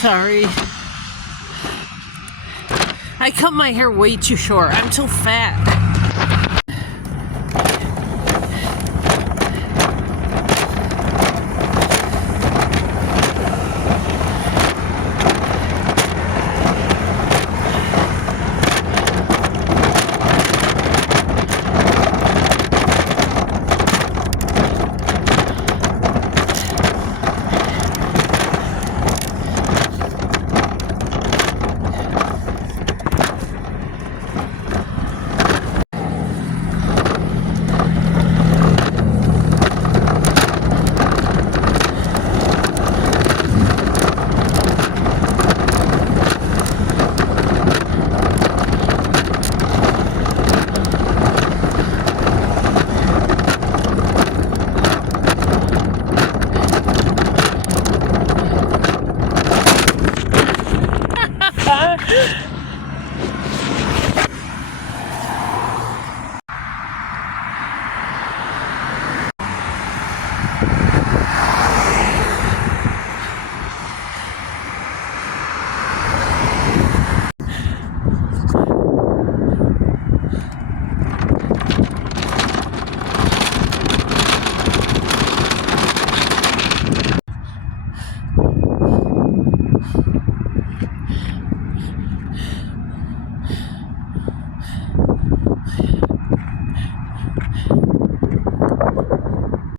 Sorry. I cut my hair way too short. I'm too fat.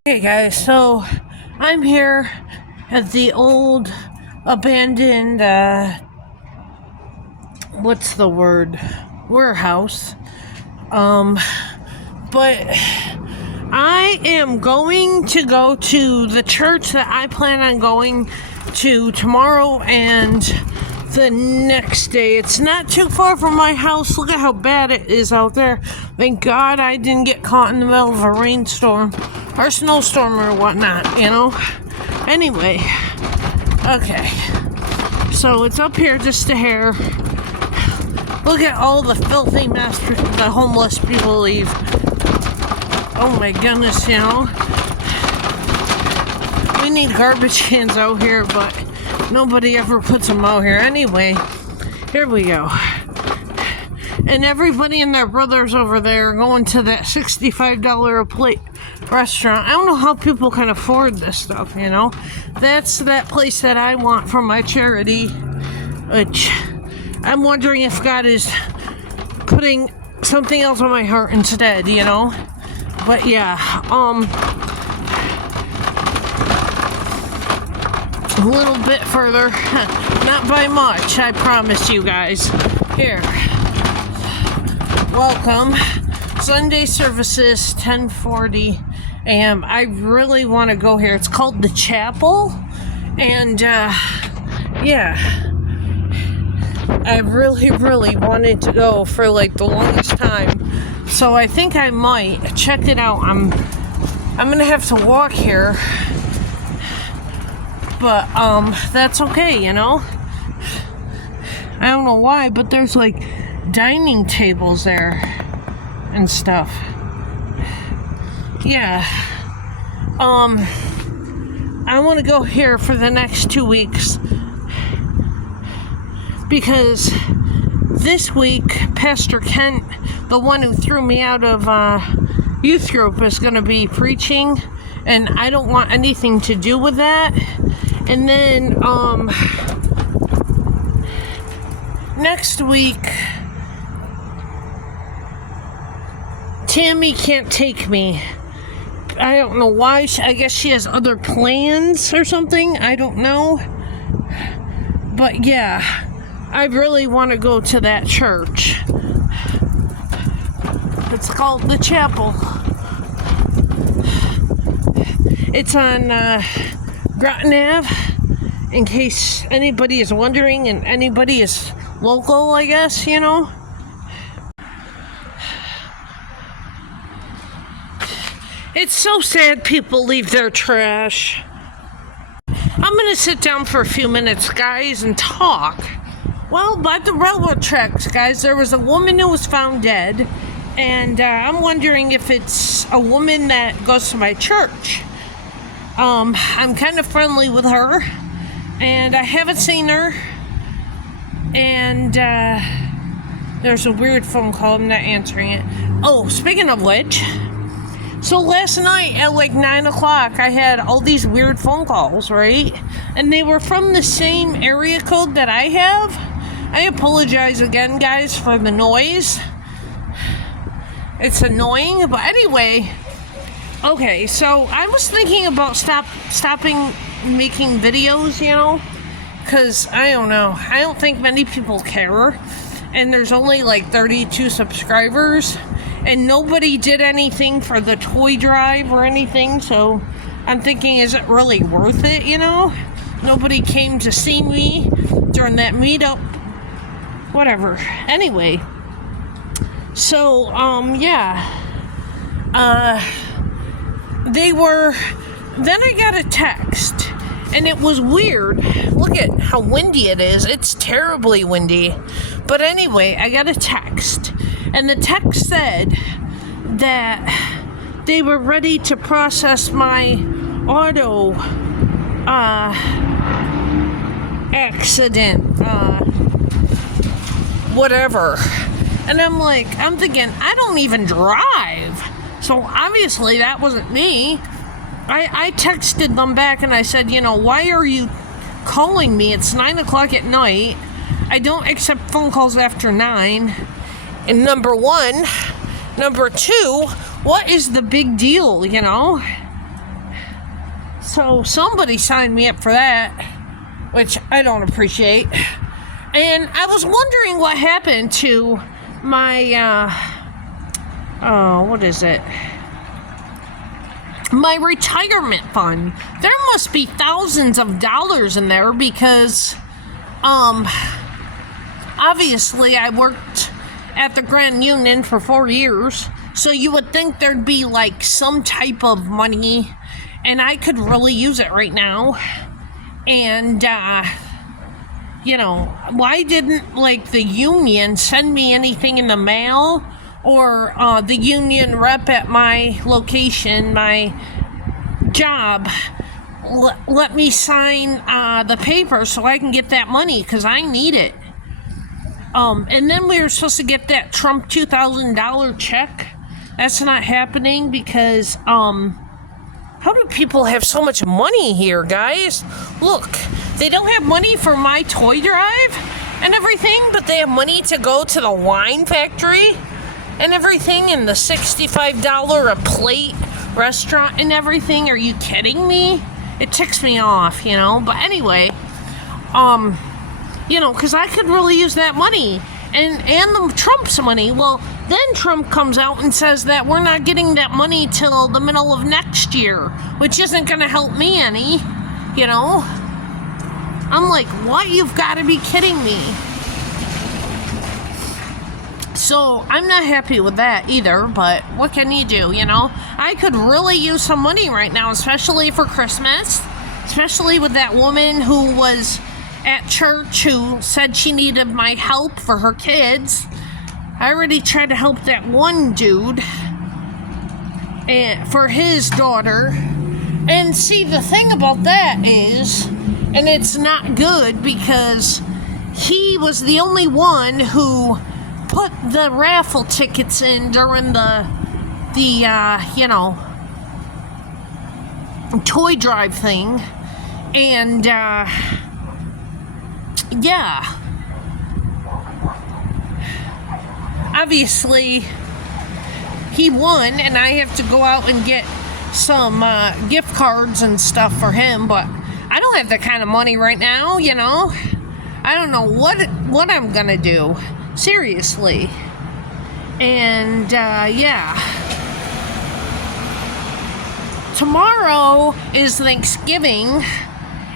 Hey guys, so I'm here at the old abandoned, what's the word? Warehouse. But I am going to go to the church that I plan on going to tomorrow and the next day. It's not too far from my house. Look at how bad it is out there. Thank God I didn't get caught in the middle of a rainstorm or snowstorm or whatnot, you know. Anyway, okay. So it's up here just a hair. Look at all the filthy mess the homeless people leave. Oh my goodness, you know. We need garbage cans out here, but nobody ever puts them out here. Anyway, here we go. And everybody and their brothers over there are going to that $65 a plate restaurant. I don't know how people can afford this stuff, you know. That's that place that I want for my charity, which I'm wondering if God is putting something else on my heart instead, you know. But yeah, a little bit further, not by much, I promise you guys. Here, welcome. Sunday services, 10:40 a.m. I really want to go here. It's called the Chapel, and yeah, I really wanted to go for like the longest time. So I think I might check it out. I'm gonna have to walk here, but that's okay, you know. I don't know why, but there's like dining tables there and stuff. Yeah. I want to go here for the next 2 weeks because this week Pastor Kent, the one who threw me out of youth group, is going to be preaching, and I don't want anything to do with that. And then next week Tammy can't take me. I don't know why. I guess she has other plans or something. I don't know. But yeah, I really want to go to that church. It's called the Chapel. It's on Groton Ave, in case anybody is wondering, and anybody is local, I guess, you know. It's so sad people leave their trash. I'm going to sit down for a few minutes, guys, and talk. Well, by the railroad tracks, guys, there was a woman who was found dead, and I'm wondering if it's a woman that goes to my church. I'm kind of friendly with her, and I haven't seen her. And there's a weird phone call. I'm not answering it. Oh, speaking of which, so last night at like 9 o'clock, I had all these weird phone calls, right? And they were from the same area code that I have. I apologize again, guys, for the noise. It's annoying, but anyway. Okay, so I was thinking about stopping making videos, you know, because I don't know. I don't think many people care, and there's only like 32 subscribers. And nobody did anything for the toy drive or anything, so I'm thinking, is it really worth it, you know? Nobody came to see me during that meetup. Whatever. Anyway. So, yeah. Then I got a text, and it was weird. Look at how windy it is. It's terribly windy. But anyway, I got a text. And the text said that they were ready to process my auto accident, whatever. And I'm thinking, I don't even drive. So obviously that wasn't me. I texted them back and I said, you know, why are you calling me? It's 9 o'clock at night. I don't accept phone calls after 9. And number one. Number two, what is the big deal, you know? So somebody signed me up for that, which I don't appreciate. And I was wondering what happened to my, what is it? My retirement fund. There must be thousands of dollars in there because, obviously I worked at the Grand Union for 4 years, so you would think there'd be like some type of money, and I could really use it right now. And you know, why didn't like the union send me anything in the mail, or the union rep at my location, my job, let me sign the paper so I can get that money, because I need it. And then we were supposed to get that Trump $2,000 check. That's not happening because, how do people have so much money here, guys? Look, they don't have money for my toy drive and everything, but they have money to go to the wine factory and everything, and the $65 a plate restaurant and everything. Are you kidding me? It ticks me off, you know? But anyway, you know, because I could really use that money. And the Trump's money. Well, then Trump comes out and says that we're not getting that money till the middle of next year, which isn't going to help me any, you know? I'm like, what? You've got to be kidding me. So, I'm not happy with that either, but what can you do, you know? I could really use some money right now, especially for Christmas, especially with that woman who was at church who said she needed my help for her kids. I already tried to help that one dude and for his daughter. And see, the thing about that is, and it's not good because he was the only one who put the raffle tickets in during the you know, toy drive thing. And yeah, obviously he won, and I have to go out and get some gift cards and stuff for him, but I don't have that kind of money right now, you know? I don't know what I'm gonna do, seriously. And yeah, tomorrow is Thanksgiving,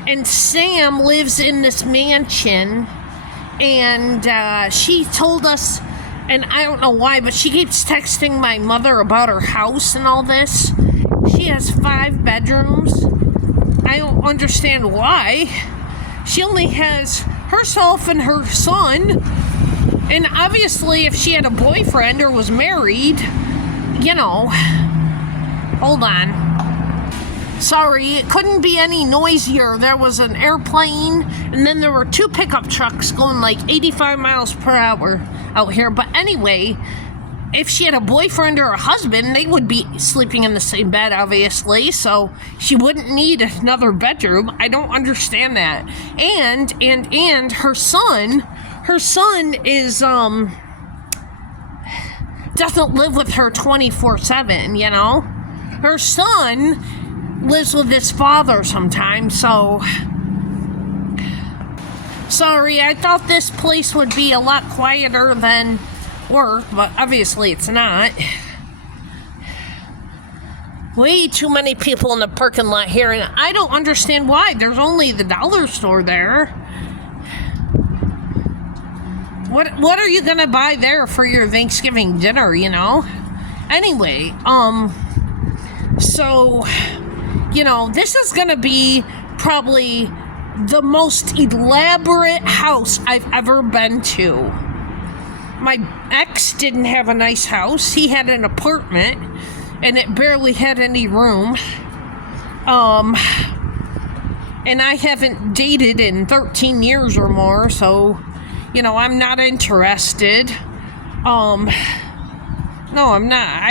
and Sam lives in this mansion, and she told us, and I don't know why, but she keeps texting my mother about her house and all this. She has 5 bedrooms. I don't understand why. She only has herself and her son, and obviously if she had a boyfriend or was married, you know. Hold on. Sorry, it couldn't be any noisier. There was an airplane, and then there were 2 pickup trucks going like 85 miles per hour out here. But anyway, if she had a boyfriend or a husband, they would be sleeping in the same bed, obviously, so she wouldn't need another bedroom. I don't understand that. And her son is, doesn't live with her 24/7, you know? Her son lives with his father sometimes, so... Sorry, I thought this place would be a lot quieter than work, but obviously it's not. Way too many people in the parking lot here, and I don't understand why. There's only the dollar store there. What are you gonna buy there for your Thanksgiving dinner, you know? Anyway, so, you know, this is gonna be probably the most elaborate house I've ever been to. My ex didn't have a nice house. He had an apartment, and it barely had any room. And I haven't dated in 13 years or more, so, you know, I'm not interested. No, I'm not.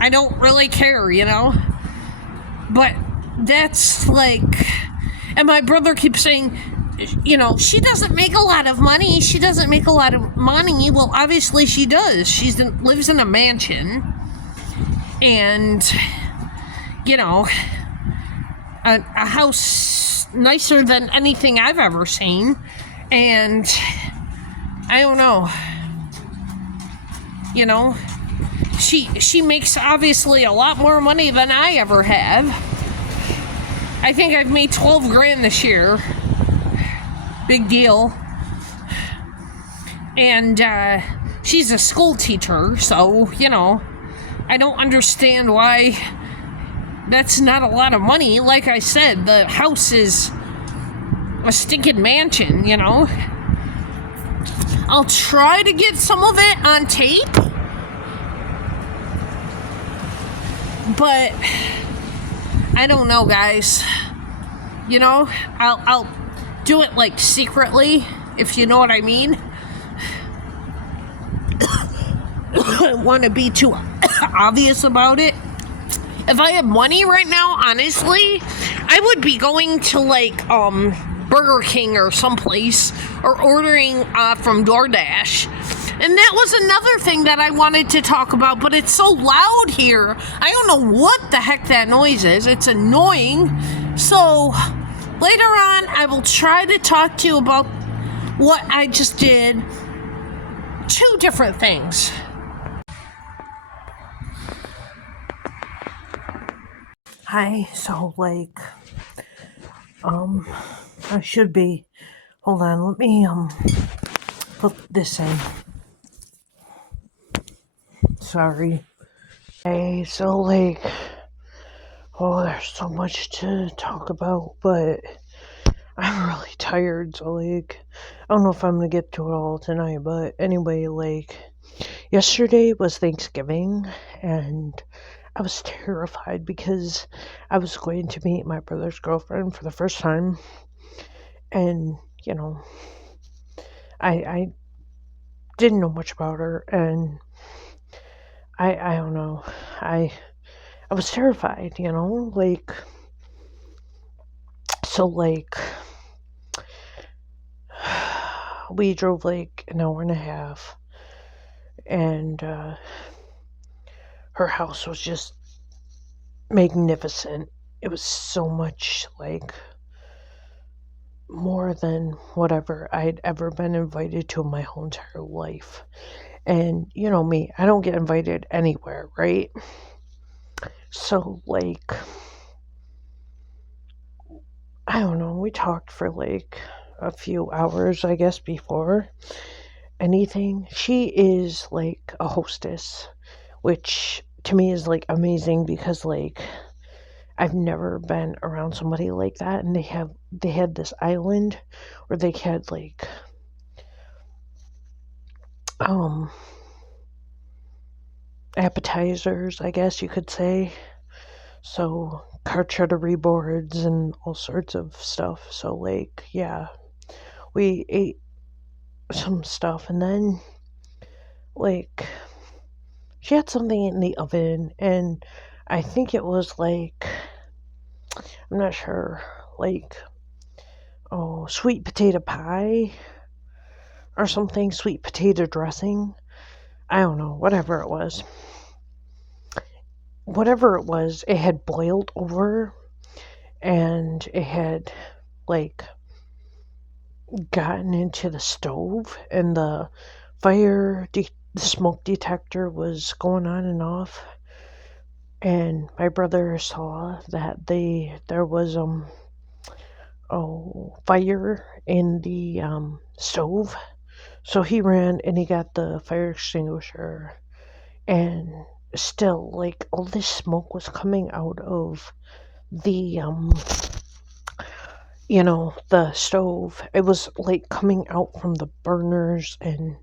I don't really care, you know? But that's like... And my brother keeps saying, you know, she doesn't make a lot of money. She doesn't make a lot of money. Well, obviously she does. She lives in a mansion. And, you know, a house nicer than anything I've ever seen. And I don't know. You know, she makes obviously a lot more money than I ever have. I think I've made $12,000 this year. Big deal. And she's a school teacher, so, you know, I don't understand why that's not a lot of money. Like I said, the house is a stinking mansion, you know. I'll try to get some of it on tape, but I don't know, guys. You know, I'll do it like secretly, if you know what I mean. I don't want to be too obvious about it. If I had money right now, honestly, I would be going to like Burger King or someplace, or ordering from DoorDash. And that was another thing that I wanted to talk about, but it's so loud here. I don't know what the heck that noise is. It's annoying. So later on, I will try to talk to you about what I just did. 2 different things. Hi, so like, I should be, hold on, let me, put this in. Sorry. Hey, so like, oh, there's so much to talk about, but I'm really tired, so like, I don't know if I'm gonna get to it all tonight, but anyway, like, yesterday was Thanksgiving, and I was terrified because I was going to meet my brother's girlfriend for the first time, and, you know, I didn't know much about her, and I don't know, I was terrified, you know, like, so, like, we drove, like, an hour and a half, and, her house was just magnificent. It was so much, like, more than whatever I'd ever been invited to in my whole entire life. And, you know me, I don't get invited anywhere, right? So, like, I don't know, we talked for, like, a few hours, I guess, before anything. She is, like, a hostess, which to me is, like, amazing because, like, I've never been around somebody like that, and they had this island where they had, like, appetizers, I guess you could say. So charcuterie boards and all sorts of stuff. So like, yeah, we ate some stuff, and then like she had something in the oven, and I think it was like, I'm not sure, like, oh, sweet potato pie or something, sweet potato dressing. I don't know, whatever it was. Whatever it was, it had boiled over, and it had like gotten into the stove, and the the smoke detector was going on and off. And my brother saw that there was fire in the stove, so he ran and he got the fire extinguisher, and still, like, all this smoke was coming out of the the stove. It was like coming out from the burners, and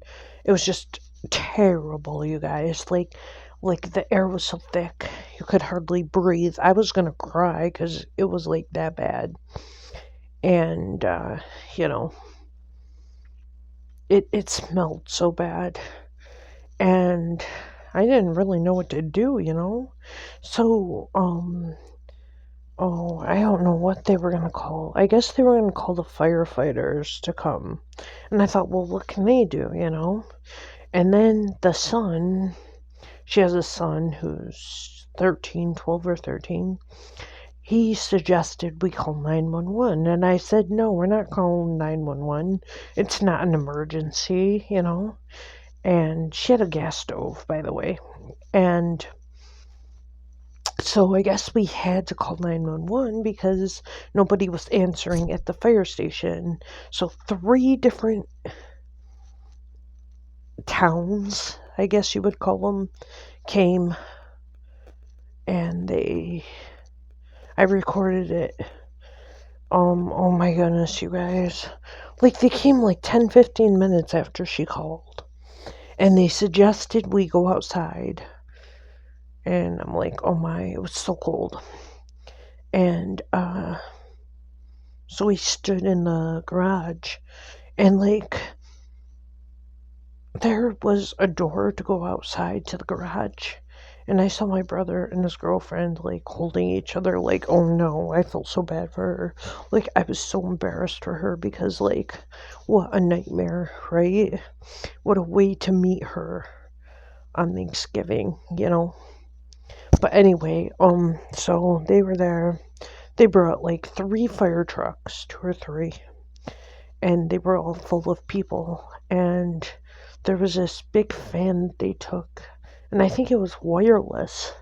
it was just terrible, you guys. Like the air was so thick you could hardly breathe. I was gonna cry because it was like that bad. And you know it smelled so bad, and I didn't really know what to do. So oh, I don't know what they were gonna call. I guess they were gonna call the firefighters to come. And I thought, well, what can they do? And then the son, she has a son who's 13, 12 or 13. He suggested we call 911. And I said, no, we're not calling 911. It's not an emergency. And she had a gas stove, by the way. And so I guess we had to call 911 because nobody was answering at the fire station. So 3 different towns, I guess you would call them, came, and I recorded it. Oh my goodness, you guys. Like, they came like 10-15 minutes after she called, and they suggested we go outside. And I'm like, oh my, it was so cold. And so we stood in the garage, and like there was a door to go outside to the garage, and I saw my brother and his girlfriend like holding each other, like, oh no, I felt so bad for her. Like, I was so embarrassed for her because, like, what a nightmare, right? What a way to meet her on Thanksgiving. But anyway, so they were there. They brought like 3 fire trucks, 2 or 3, and they were all full of people. And there was this big fan they took, and I think it was wireless,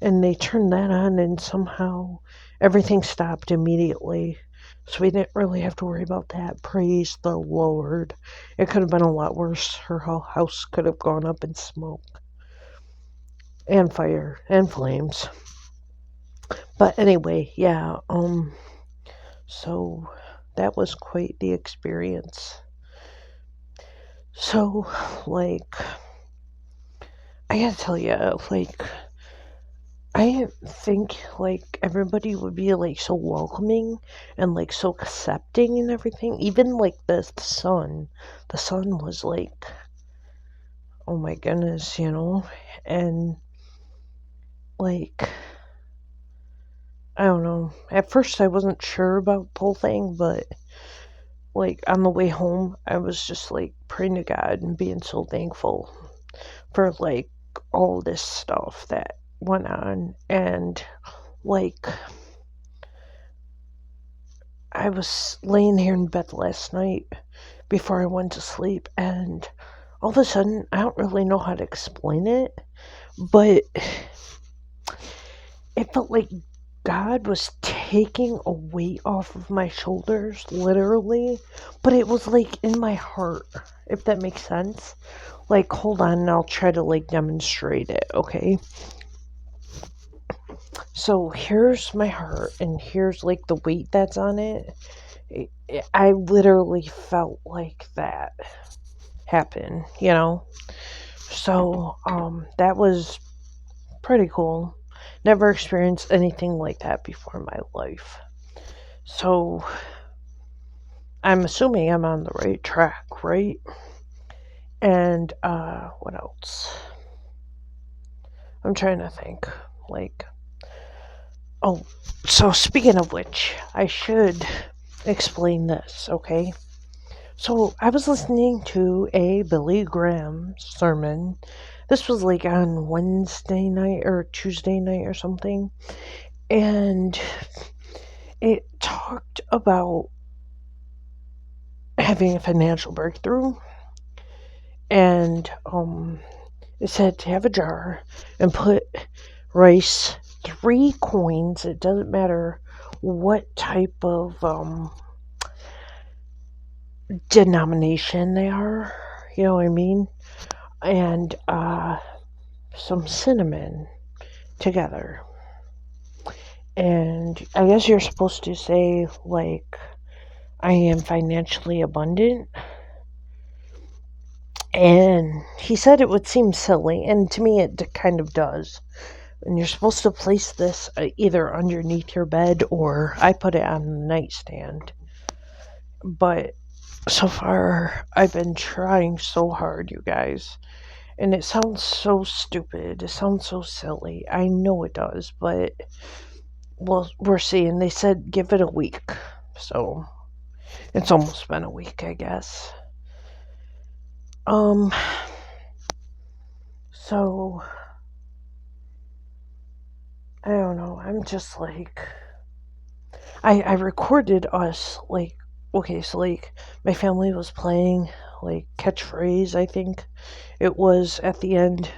and they turned that on, and somehow everything stopped immediately. So we didn't really have to worry about that. Praise the Lord. It could have been a lot worse. Her whole house could have gone up in smoke and fire and flames. But anyway, yeah, so that was quite the experience. So, like, I gotta tell you, like, I didn't think, like, everybody would be, like, so welcoming and, like, so accepting and everything. Even, like, the son. The son was, like, oh my goodness, and, like, I don't know. At first, I wasn't sure about the whole thing, but, like, on the way home, I was just, like, praying to God and being so thankful for, like, all this stuff that went on. And, like, I was laying here in bed last night before I went to sleep, and all of a sudden, I don't really know how to explain it, but it felt like God was taking a weight off of my shoulders, literally, but it was like in my heart, if that makes sense. Like, hold on, and I'll try to like demonstrate it, okay? So here's my heart, and here's like the weight that's on it. I literally felt like that happen. So that was pretty cool. Never experienced anything like that before in my life. So, I'm assuming I'm on the right track, right? And, what else? I'm trying to think. Oh, so speaking of which, I should explain this, okay? So, I was listening to a Billy Graham sermon. This was on Wednesday night or Tuesday night or something. And it talked about having a financial breakthrough. And it said to have a jar and put rice, 3 coins. It doesn't matter what type of denomination they are. You know what I mean? And some cinnamon together. And I guess you're supposed to say, I am financially abundant. And he said it would seem silly, and to me it kind of does. And you're supposed to place this either underneath your bed, or I put it on the nightstand. But so far, I've been trying so hard, you guys. And it sounds so stupid. It sounds so silly. I know it does, but well, we're seeing. They said give it a week. So it's almost been a week, I guess. So I don't know. I'm just I recorded us okay, so my family was playing catchphrase, I think it was at the end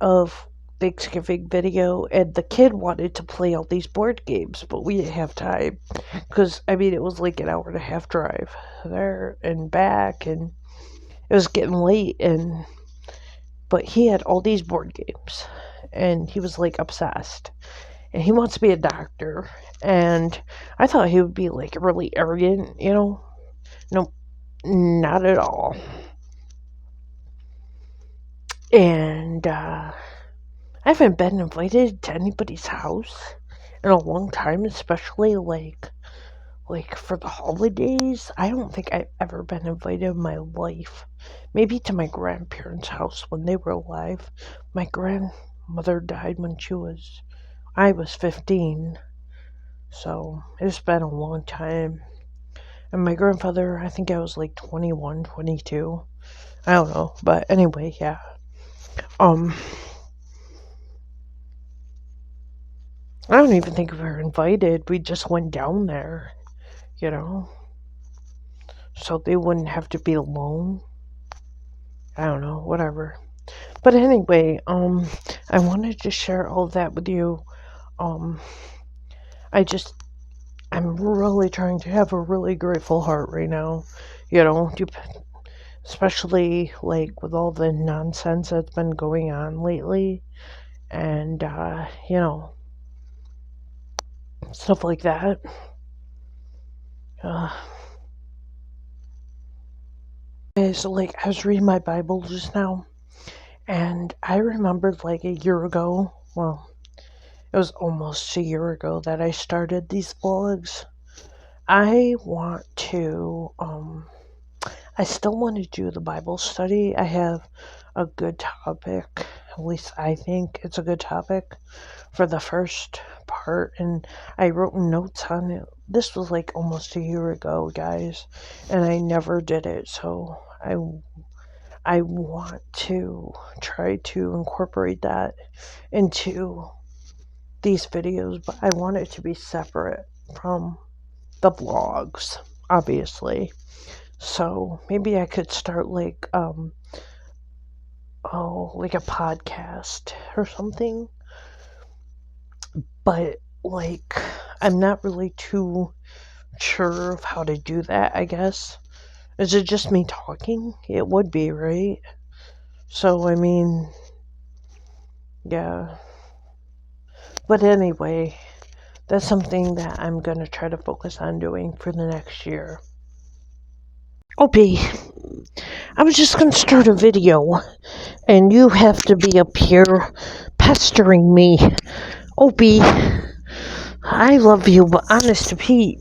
of Thanksgiving video, and the kid wanted to play all these board games, but we didn't have time because it was an hour and a half drive there and back, and it was getting late, but he had all these board games and he was obsessed, and he wants to be a doctor, and I thought he would be really arrogant, Nope, not at all. And I haven't been invited to anybody's house in a long time, especially for the holidays. I don't think I've ever been invited in my life. Maybe to my grandparents' house when they were alive. My grandmother died when I was 15. So it's been a long time. And my grandfather, I think I was 21, 22. I don't know. But anyway, yeah. I don't even think we were invited. We just went down there, so they wouldn't have to be alone. I don't know, whatever. But anyway, I wanted to share all that with you. I'm really trying to have a really grateful heart right now, especially with all the nonsense that's been going on lately, and stuff like that. So I was reading my Bible just now, and I remembered a year ago, well, it was almost a year ago that I started these vlogs. I still want to do the Bible study. I have a good topic, at least I think it's a good topic for the first part, and I wrote notes on it. This was almost a year ago, guys, and I never did it, so I want to try to incorporate that into these videos, but I want it to be separate from the vlogs, obviously. So maybe I could start a podcast or something. But I'm not really too sure of how to do that, I guess. Is it just me talking? It would be, right? So yeah. But anyway, that's something that I'm gonna try to focus on doing for the next year. Okay, I was just gonna start a video, and you have to be up here pestering me. Opie, I love you, but honest to Pete.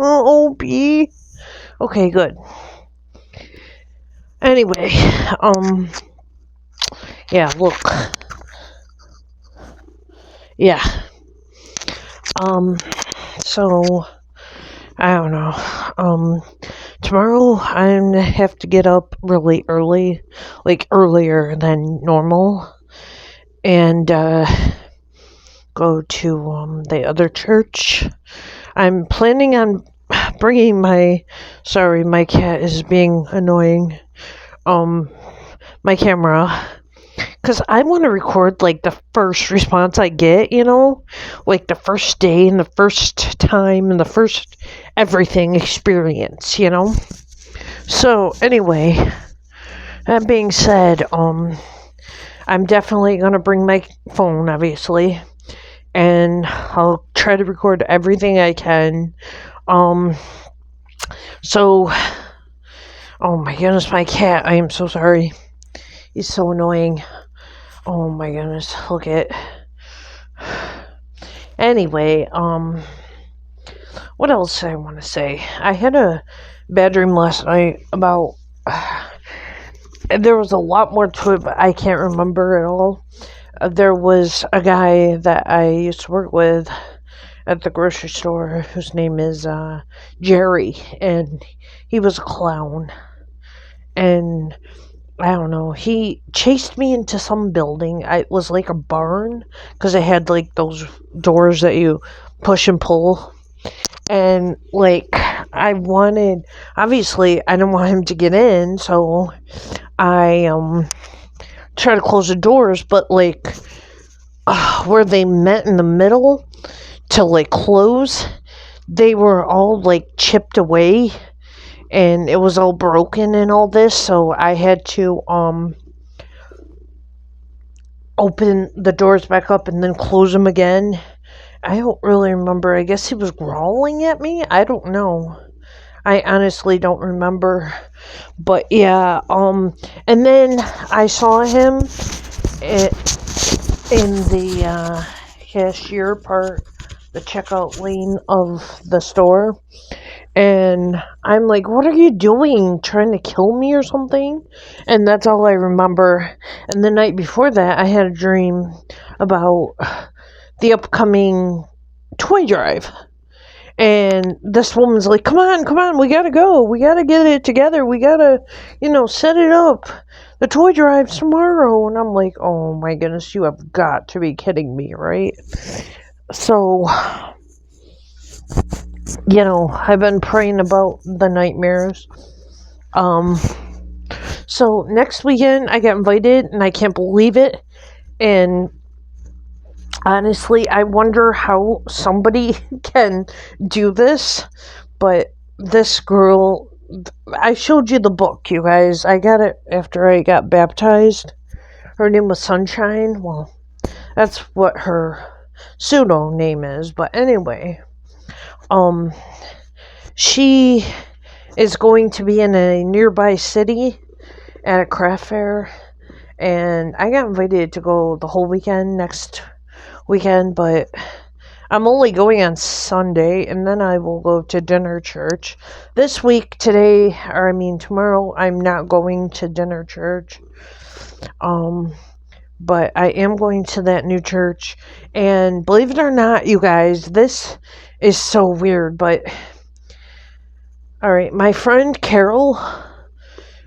Opie. Okay, good. Anyway, yeah, look. Yeah. So, I don't know. Tomorrow I'm gonna have to get up really early, like earlier than normal, and, go to, the other church. I'm planning on bringing sorry, my cat is being annoying, my camera, because I want to record, like, the first response I get, like, the first day and the first time and the first everything experience, So, anyway, that being said, I'm definitely going to bring my phone, obviously, and I'll try to record everything I can. So, oh my goodness, my cat, I am so sorry. He's so annoying. Oh my goodness, look at. Anyway, what else I want to say? I had a bad dream last night about. There was a lot more to it, but I can't remember at all. There was a guy that I used to work with at the grocery store whose name is Jerry, and he was a clown. And I don't know, he chased me into some building. It was like a barn because it had like those doors that you push and pull. And like, obviously, I didn't want him to get in, so I tried to close the doors, but like, where they met in the middle to like close, they were all like chipped away, and it was all broken and all this, so I had to open the doors back up and then close them again. I don't really remember. I guess he was growling at me. I don't know. I honestly don't remember. But yeah, and then I saw him in the cashier part, the checkout lane of the store. And I'm like, what are you doing? Trying to kill me or something? And that's all I remember. And the night before that, I had a dream about the upcoming toy drive. And this woman's like, come on, we gotta go. We gotta get it together. We gotta, set it up. The toy drive's tomorrow. And I'm like, oh my goodness, you have got to be kidding me, right? So, I've been praying about the nightmares. So next weekend I got invited and I can't believe it. And honestly, I wonder how somebody can do this. But this girl, I showed you the book, you guys. I got it after I got baptized. Her name was Sunshine. Well, that's what her pseudo name is. But anyway, she is going to be in a nearby city at a craft fair, and I got invited to go the whole weekend next weekend, but I'm only going on Sunday, and then I will go to dinner church. This week, tomorrow, I'm not going to dinner church, but I am going to that new church, and believe it or not, you guys, this is so weird, but alright, my friend Carol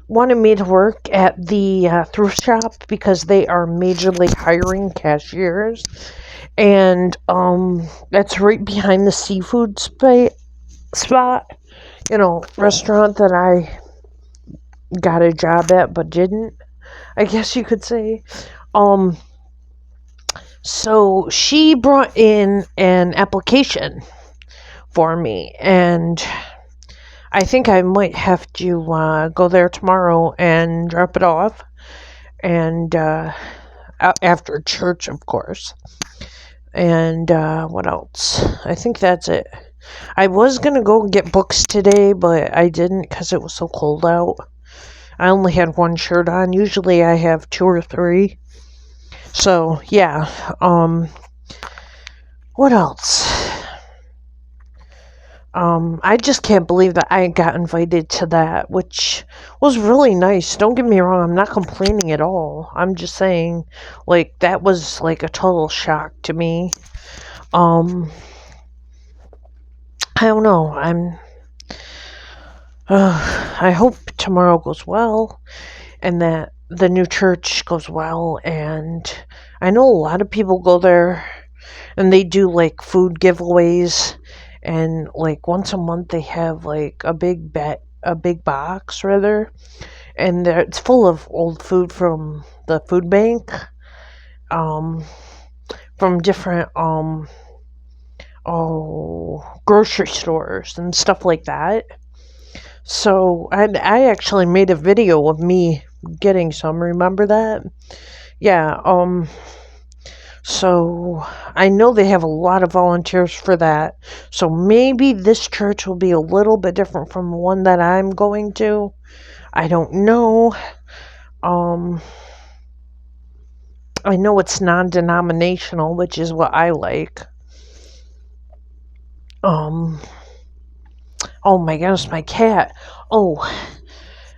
wanted me to work at the thrift shop because they are majorly hiring cashiers, and that's right behind the seafood spot, restaurant that I got a job at but didn't, I guess you could say. So she brought in an application for me, and I think I might have to go there tomorrow and drop it off, and after church, of course. And what else? I think that's it. I was going to go get books today, but I didn't because it was so cold out. I only had one shirt on. Usually I have 2 or 3. So, yeah. What else? I just can't believe that I got invited to that, which was really nice. Don't get me wrong, I'm not complaining at all. I'm just saying, like, that was like a total shock to me. I don't know. I hope tomorrow goes well and that the new church goes well. And I know a lot of people go there and they do like food giveaways. And like once a month they have like a big box rather, and it's full of old food from the food bank, from different grocery stores and stuff like that. So I actually made a video of me getting some. Remember that? Yeah. So I know they have a lot of volunteers for that. So maybe this church will be a little bit different from the one that I'm going to. I don't know. I know it's non-denominational, which is what I like. Oh my goodness, my cat. Oh,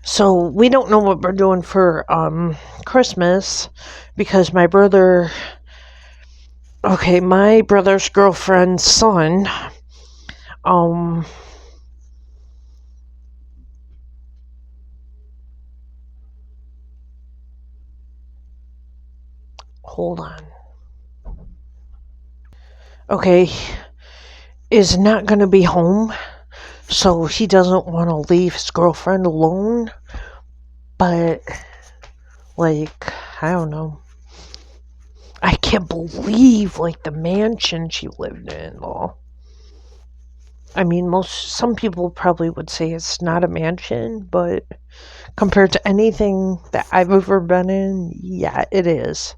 so we don't know what we're doing for Christmas because my brother's girlfriend's son, hold on. Okay, is not going to be home, so he doesn't want to leave his girlfriend alone. But, like, I don't know. I can't believe, like, the mansion she lived in, though. I mean, some people probably would say it's not a mansion, but compared to anything that I've ever been in, yeah, it is.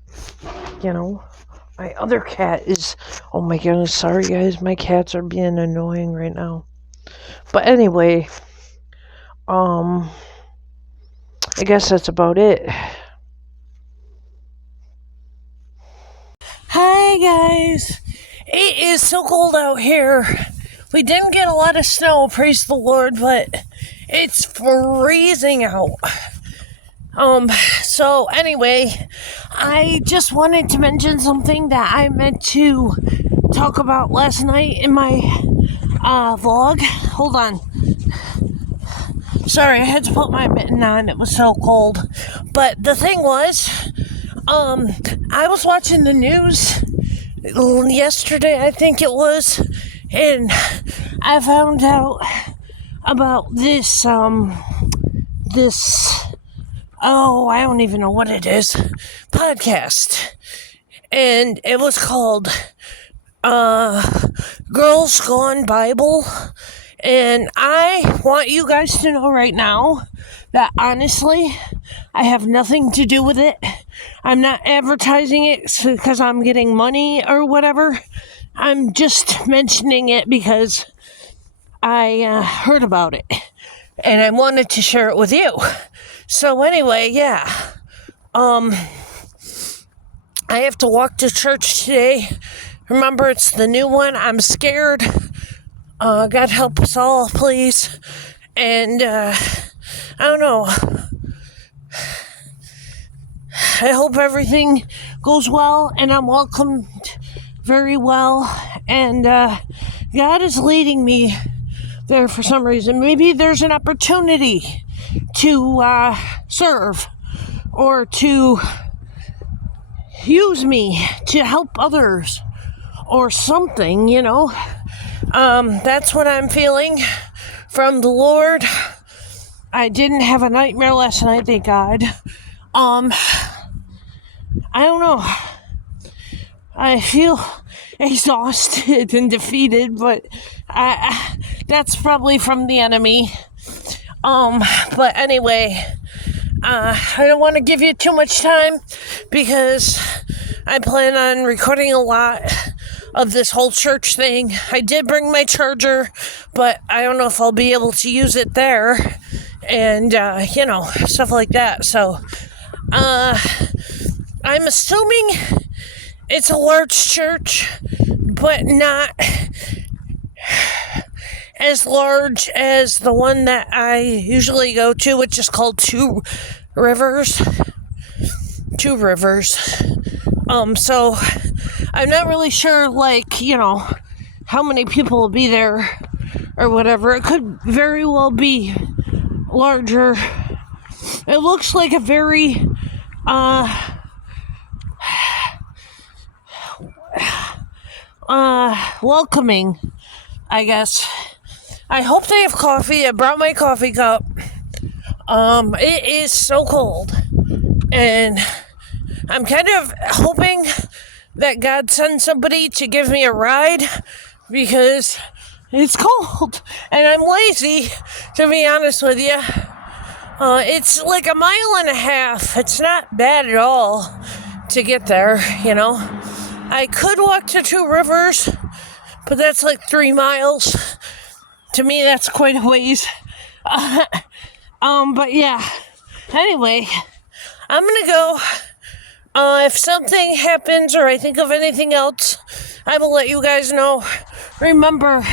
You know? My other cat is... Oh my goodness, sorry guys, my cats are being annoying right now. But anyway, I guess that's about it. Hi guys! It is so cold out here. We didn't get a lot of snow, praise the Lord, but it's freezing out. So anyway, I just wanted to mention something that I meant to talk about last night in my vlog. Hold on. Sorry, I had to put my mitten on. It was so cold. But the thing was, I was watching the news yesterday, I think it was, and I found out about this, I don't even know what it is, podcast. And it was called, Girls Gone Bible. And I want you guys to know right now that honestly, I have nothing to do with it. I'm not advertising it because I'm getting money or whatever. I'm just mentioning it because I heard about it. And I wanted to share it with you. So anyway, yeah. I have to walk to church today. Remember, it's the new one. I'm scared. God help us all, please. And, I don't know. I hope everything goes well and I'm welcomed very well. And, God is leading me there for some reason. Maybe there's an opportunity to, serve or to use me to help others or something, you know. That's what I'm feeling from the Lord. I didn't have a nightmare last night, thank God. I don't know. I feel exhausted and defeated, but that's probably from the enemy. But anyway, I don't want to give you too much time because I plan on recording a lot of this whole church thing. I did bring my charger, but I don't know if I'll be able to use it there. and stuff like that. So I'm assuming it's a large church, but not as large as the one that I usually go to, which is called Two Rivers. So I'm not really sure, how many people will be there or whatever. It could very well be larger. It looks like a very welcoming, I guess. I hope they have coffee. I brought my coffee cup. It is so cold, and I'm kind of hoping that God sends somebody to give me a ride, because it's cold and I'm lazy, to be honest with you. It's like a mile and a half. It's not bad at all to get there, I could walk to Two Rivers, but that's like 3 miles. To me, that's quite a ways. But yeah. Anyway, I'm gonna go. If something happens or I think of anything else, I will let you guys know. Remember,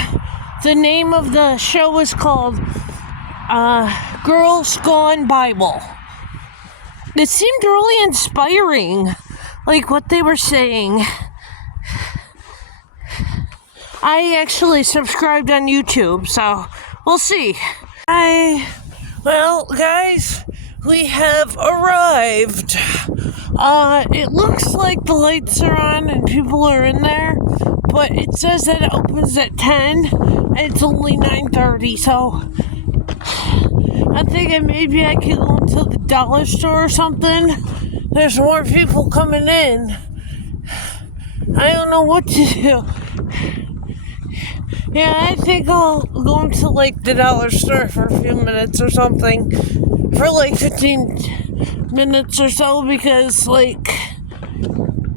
the name of the show is called Girls Gone Bible. It seemed really inspiring, like what they were saying. I actually subscribed on YouTube, so we'll see. Well, guys, we have arrived. It looks like the lights are on and people are in there, but it says that it opens at 10 and it's only 9:30, so I'm thinking maybe I could go to the dollar store or something. There's more people coming in. I don't know what to do. Yeah, I think I'll go into the dollar store for a few minutes or something. For 15 minutes or so, because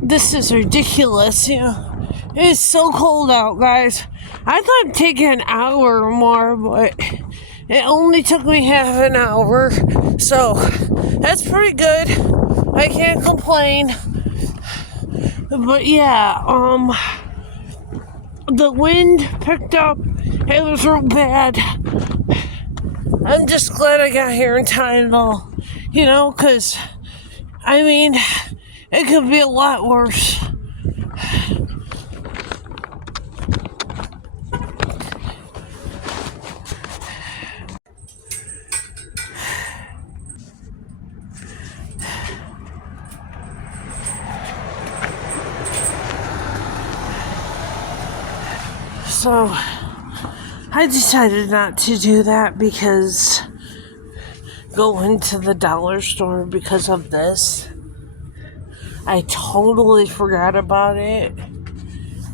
this is ridiculous, It's so cold out, guys. I thought it'd take an hour or more, but it only took me half an hour. So that's pretty good. I can't complain. But yeah, the wind picked up. It was real bad. I'm just glad I got here in time, though. Because, it could be a lot worse. So, I decided not to do that because go into the dollar store because of this. I totally forgot about it.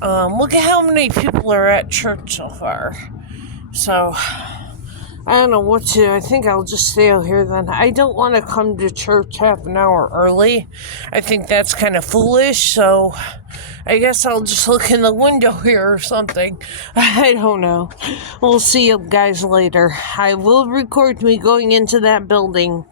Look at how many people are at church so far. So, I don't know what to do. I think I'll just stay out here then. I don't want to come to church half an hour early. I think that's kind of foolish, so I guess I'll just look in the window here or something. I don't know. We'll see you guys later. I will record me going into that building.